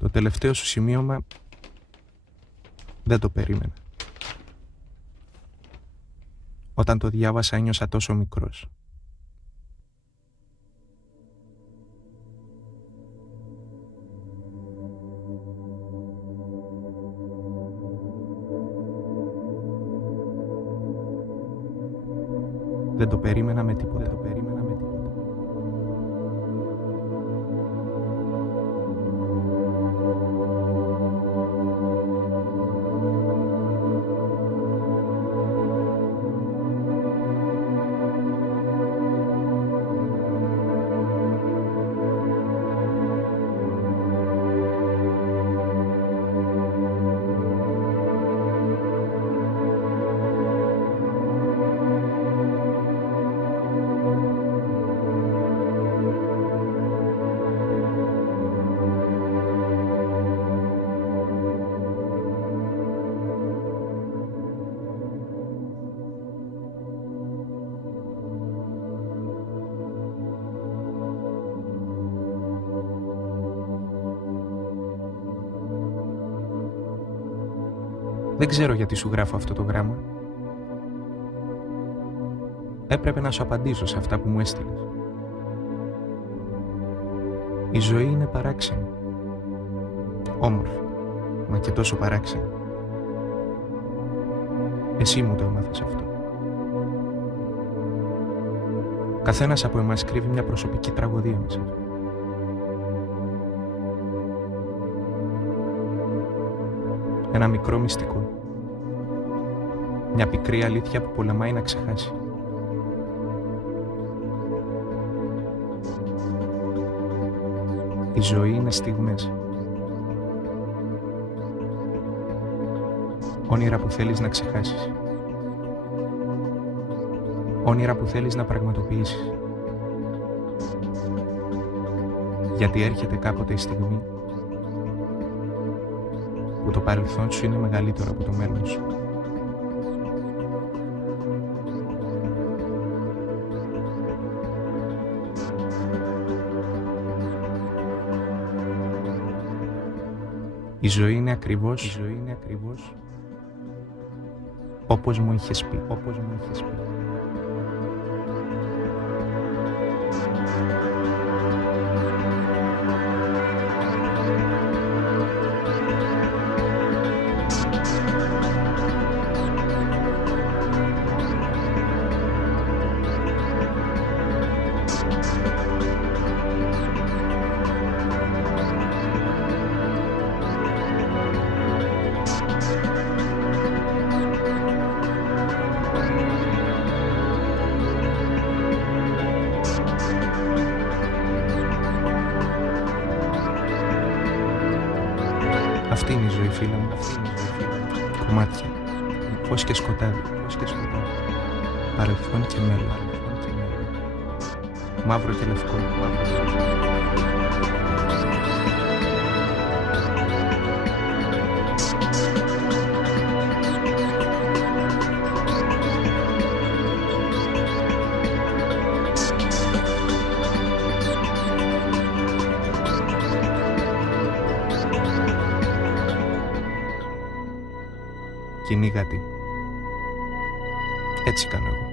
Το τελευταίο σου σημείωμα δεν το περίμενα. Όταν το διάβασα ένιωσα τόσο μικρός. Δεν το περίμενα με τίποτα. Δεν ξέρω γιατί σου γράφω αυτό το γράμμα. Έπρεπε να σου απαντήσω σε αυτά που μου έστειλες. Η ζωή είναι παράξενη. Όμορφη, μα και τόσο παράξενη. Εσύ μου το έμαθες αυτό. Καθένας από εμάς κρύβει μια προσωπική τραγωδία μέσα του. Ένα μικρό μυστικό. Μια πικρή αλήθεια που πολεμάει να ξεχάσει. Η ζωή είναι στιγμές. Όνειρα που θέλεις να ξεχάσεις. Όνειρα που θέλεις να πραγματοποιήσεις. Γιατί έρχεται κάποτε η στιγμή που το παρελθόν σου είναι μεγαλύτερο από το μέλλον σου. Η ζωή είναι ακριβώς όπως μου είχες πει. Αυτή είναι η ζωή, φίλε μου. Κομμάτια. Φως και σκοτάδι. Παρελθόν και μέλλον. Μαύρο και λευκό. Κυνήγα τη. Έτσι κάνω εγώ.